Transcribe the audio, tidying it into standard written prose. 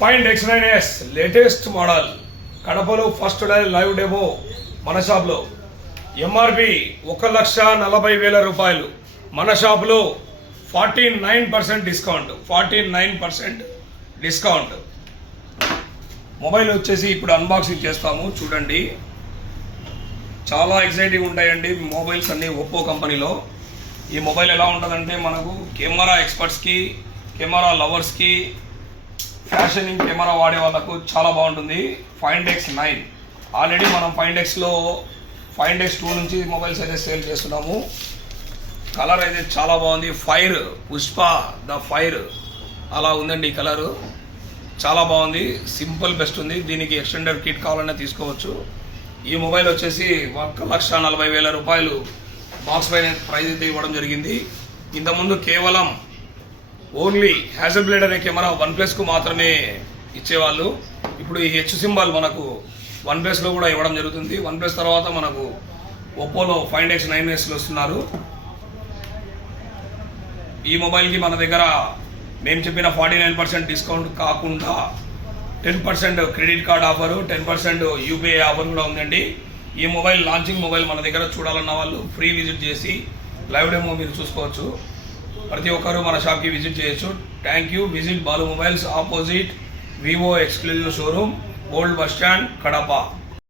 Find X9s latest model కడపలో first live demo మన షాప్లో ఎంఆర్పి 1,40,000 రూపాయలు. మన షాప్లో 49% డిస్కౌంట్. 49% డిస్కౌంట్. మొబైల్ వచ్చేసి ఇప్పుడు అన్బాక్సింగ్ చేస్తాము, చూడండి. చాలా ఎక్సైటింగ్ ఉంటాయండి మొబైల్స్ అన్నీ ఒప్పో కంపెనీలో. ఈ మొబైల్ ఎలా ఉంటుందంటే మనకు కెమెరా ఎక్స్పర్ట్స్కి, కెమెరా లవర్స్కి, ఫ్యాషనింగ్ కెమెరా వాడే వాళ్ళకు చాలా బాగుంటుంది. ఫైండ్ X9 ఆల్రెడీ మనం ఫైండ్ X2 నుంచి మొబైల్స్ అయితే సేల్ చేస్తున్నాము. కలర్ అయితే చాలా బాగుంది. ఫైర్, పుష్ప ద ఫైర్ అలా ఉందండి. ఈ కలరు చాలా బాగుంది. సింపుల్ బెస్ట్ ఉంది. దీనికి ఎక్స్టెండర్ కిట్ కావాలన్నా తీసుకోవచ్చు. ఈ మొబైల్ వచ్చేసి 1,40,000 రూపాయలు బాక్స్ పైన ప్రైజ్ అయితే ఇవ్వడం జరిగింది. ఇంతకుముందు కేవలం ఓన్లీ హ్యాజల్ బ్లేడ్ అనే కెమెరా OnePlusకు మాత్రమే ఇచ్చేవాళ్ళు. ఇప్పుడు ఈ హెచ్ సింబల్ మనకు OnePlusలో కూడా ఇవ్వడం జరుగుతుంది. OnePlus తర్వాత మనకు ఒప్పోలో ఫైండ్ X9sలో వస్తున్నారు. ఈ మొబైల్కి మన దగ్గర మేము చెప్పిన 49% డిస్కౌంట్ కాకుండా 10% credit card offer, 10% UPI offer కూడా ఉందండి. ఈ మొబైల్ లాంచింగ్ మొబైల్ మన దగ్గర చూడాలన్న వాళ్ళు ఫ్రీ విజిట్ చేసి లైవ్ డెమో మీరు చూసుకోవచ్చు. ప్రతి ఒక్కరూ మన షాప్కి విజిట్ చేయొచ్చు. Thank you. Visit Balu mobiles, opposite Vivo exclusive showroom, old bus stand, Kadapa.